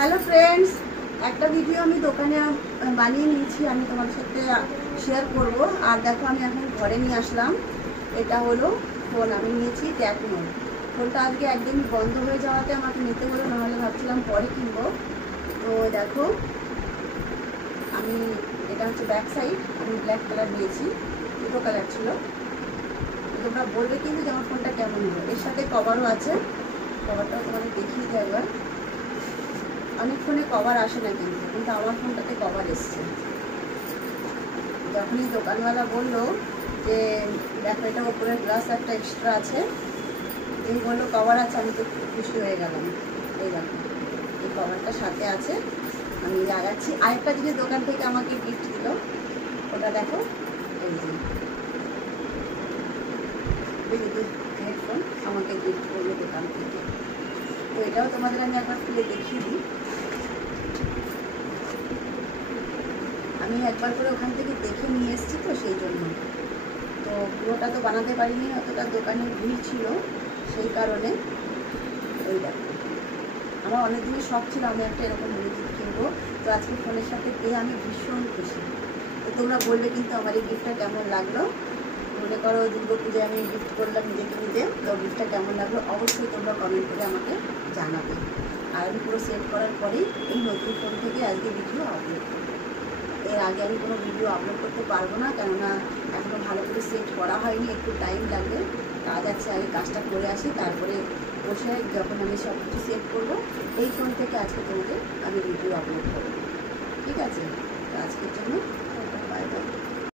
Hello friends, একটা video আমি দোকানে বানিয়ে নিয়েছি, আমি তোমাদের সাথে শেয়ার করব। আর দেখো আমি এখন ঘরে নিয়ে আসলাম। এটা হলো ফোন, আমি নিয়েছি টেকনো। ফোনটা আজকে একদমই বন্ধ হয়ে যাওয়াতে আমাকে নিতে হলো, নাহলে ভাবছিলাম পরে কিনবো। তো দেখো আমি, এটা হচ্ছে ব্যাক সাইড, আমি ব্ল্যাক কালার নিয়েছি, দুটো কালার ছিল। তোমরা বলবে কিন্তু যে আমার ফোনটা কেমন হলো। এর সাথে কভারও আছে, কভারটাও তোমাদের দেখিয়ে দেয় একবার। অনেক ফোনে কভার আসে না কিন্তু আমার ফোনটাতে কভার এসছে। যখনই দোকানওয়ালা বললো যে দেখো এটা ওপরে গ্লাস একটা এক্সট্রা আছে, এই বললো কভার আছে, আমি তো খুশি হয়ে গেলাম। এই দেখো এই কভারটা সাথে আছে, আমি লাগাচ্ছি। আরেকটা জিনিস দোকান থেকে আমাকে গিফট দিল, ওটা দেখো, এই যে হেডফোন আমাকে গিফট করলো দোকান থেকে। তো এটাও তোমাদের আমি একবার খুলে দেখিয়ে দিই। আমি একবার করে ওখান থেকে দেখে নিয়ে এসেছি, তো সেই জন্য। তো পুরোটা তো বানাতে পারিনি, অতটা দোকানের ভিড় ছিল, সেই কারণে। ওই দেখো, আমার অনেক দিনের শখ ছিল আমি একটা এরকম ব্লুটুথ কিনবো। তো আজকে ফোনের সাথে পেয়ে আমি ভীষণ খুশি। তো তোমরা বলবে কিন্তু আমার এই গিফটটা কেমন লাগলো। মনে করো দুর্গা পূজায় আমি গিফট করলাম নিজেকে নিজে, তো গিফটটা কেমন লাগলো অবশ্যই তোমরা কমেন্ট করে আমাকে জানাবে। আর আমি পুরো সেট করার পরেই এই নতুন ফোন থেকে আজকে ভিডিও আপলোড করবো। এর আগে আমি কোনো ভিডিও আপলোড করতে পারবো না, কেননা এখনও ভালো করে সেট করা হয়নি, একটু টাইম লাগবে। কাজ আছে, আগে কাজটা করে আসি, তারপরে বসে যখন আমি সব কিছু সেট করবো এই ফোন থেকে আজকে তোমাদের আমি ভিডিও আপলোড করবো। ঠিক আছে, তো আজকের জন্য বাই বাই।